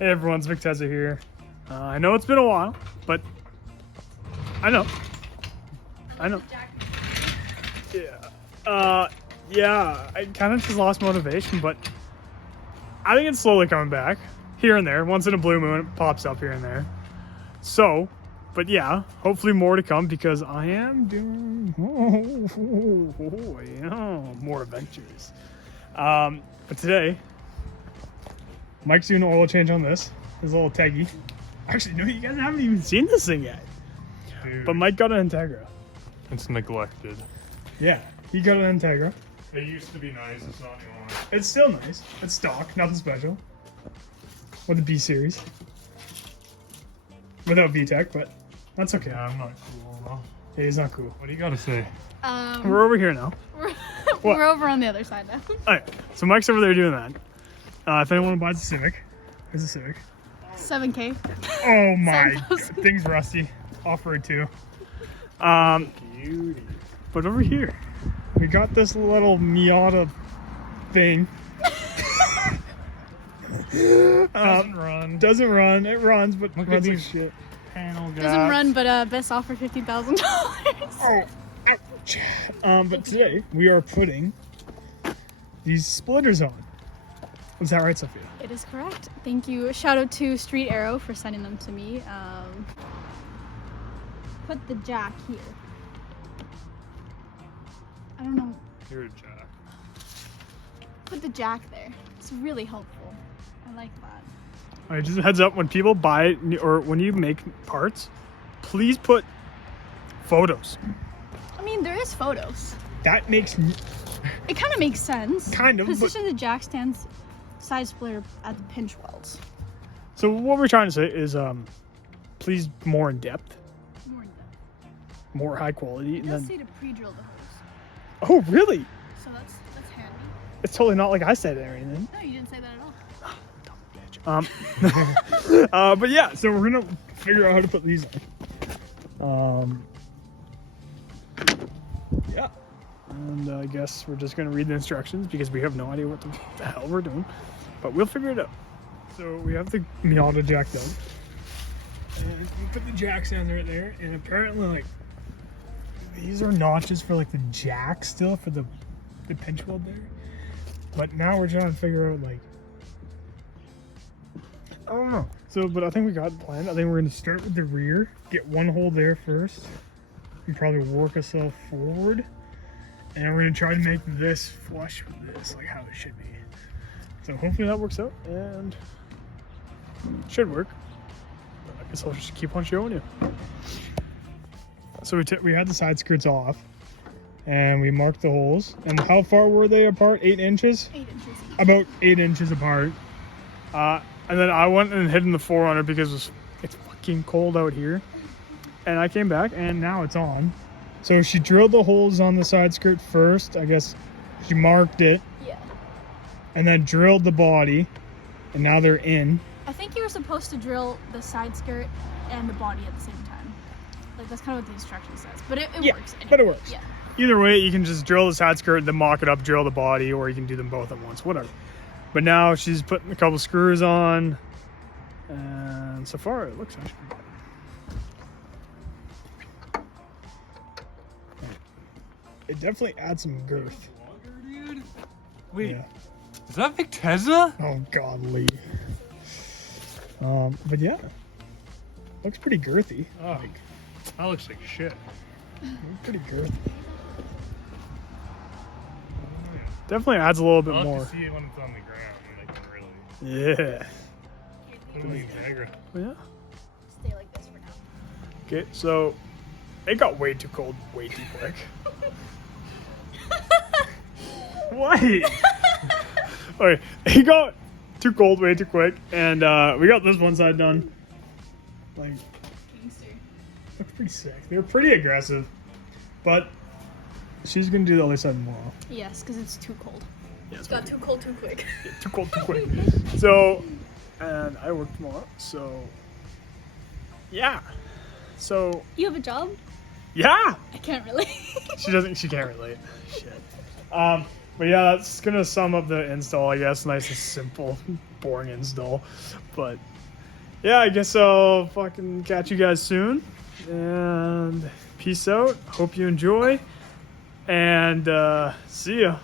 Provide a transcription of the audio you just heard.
Hey everyone, it's Victeza here. I know it's been a while, but I know. Yeah, I kind of just lost motivation, but I think it's slowly coming back. Here and there, once in a blue moon, it pops up here and there. So, but yeah, hopefully more to come because I am doing more adventures. But today, Mike's doing an oil change on this. His little Teggy. Actually, no, you guys haven't even seen this thing yet. Dude, But Mike got an Integra. it's neglected. Yeah, he got an Integra. It used to be nice, it's not anymore. It's still nice. It's stock, nothing special. With the B series. Without VTEC, but that's okay. Yeah, I'm not cool though. Yeah, he's not cool. What do you gotta say? We're over here now. We're over on the other side now. Alright, so Mike's over there doing that. If anyone buys a Civic, here's a Civic. 7K. Oh my, God, 7,000. thing's rusty. Off-road too. Beauty. But over here, we got this little Miata thing. Doesn't run. Doesn't run. It runs, but Look at runs like these shit. panel guys. Doesn't run, but best offer $15,000. Oh, ouch. But today we are putting these splitters on. Is that right, Sophia? It is correct. Thank you. Shout out to Areo for sending them to me. Put the jack here. I don't know. You're a jack. Put the jack there. It's really helpful. I like that. All right, just a heads up, when people buy or when you make parts, please put photos. I mean, there is photos. That makes It kind of makes sense. Kind of, but- Position the jack stands side splitter at the pinch welds. So what we're trying to say is, please more in depth, More in depth. more high quality, It and does then. say to pre-drill the hose, Oh, really? so that's handy. It's totally not like I said it or anything. No, you didn't say that at Dumb all. bitch. But yeah, so we're gonna figure out how to put these on. Yeah. And I guess we're just gonna read the instructions because we have no idea what the hell we're doing, but we'll figure it out. So we have the Miata jack done, and we put the jack stand right there, and apparently like these are notches for like the jack still for the pinch weld there, but now we're trying to figure out like I don't know. So, but I think we got it planned. I think we're gonna start with the rear, get one hole there first, and probably work ourselves forward. And we're gonna try to make this flush with this, like how it should be. So hopefully that works out, and it should work. But I guess I'll just keep on showing you. So we had the side skirts off, and we marked the holes. And how far were they apart? 8 inches? 8 inches each. About 8 inches apart. And then I went and hid in the 400 because it's fucking cold out here. And I came back and now it's on. So she drilled the holes on the side skirt first. I guess she marked it Yeah. and then drilled the body. And now they're in. I think you were supposed to drill the side skirt and the body at the same time. Like, that's kind of what the instruction says. But it Yeah, works. Anyway. but it works. Yeah. Either way, you can just drill the side skirt, then mock it up, drill the body, or you can do them both at once, whatever. But now she's putting a couple screws on. And so far it looks actually pretty good. It definitely adds some girth. Dude. Wait, Yeah. is that Victeza? Oh, godly. But yeah, looks pretty girthy. Oh, that looks like shit. Pretty girthy. Definitely adds a little bit I'll more. have to see it when it's on the ground. And I can really. Yeah. Really Integra. Yeah. Stay like this for now. Okay, so it got way too cold, way too quick. What? Okay, it got too cold, way too quick, and we got this one side done. Like, Gangster. looks pretty sick. They're pretty aggressive, but she's gonna do the other side tomorrow. Yes, because it's too cold. Yeah, it's Got too cold too quick. too cold, too quick. So, and I work tomorrow, so yeah. So You have a job? yeah. I can't relate. She can't relate. Shit. But yeah, that's gonna sum up the install, I guess. Nice and simple. boring install. But yeah, I guess I'll fucking catch you guys soon. And peace out. Hope you enjoy. And see ya.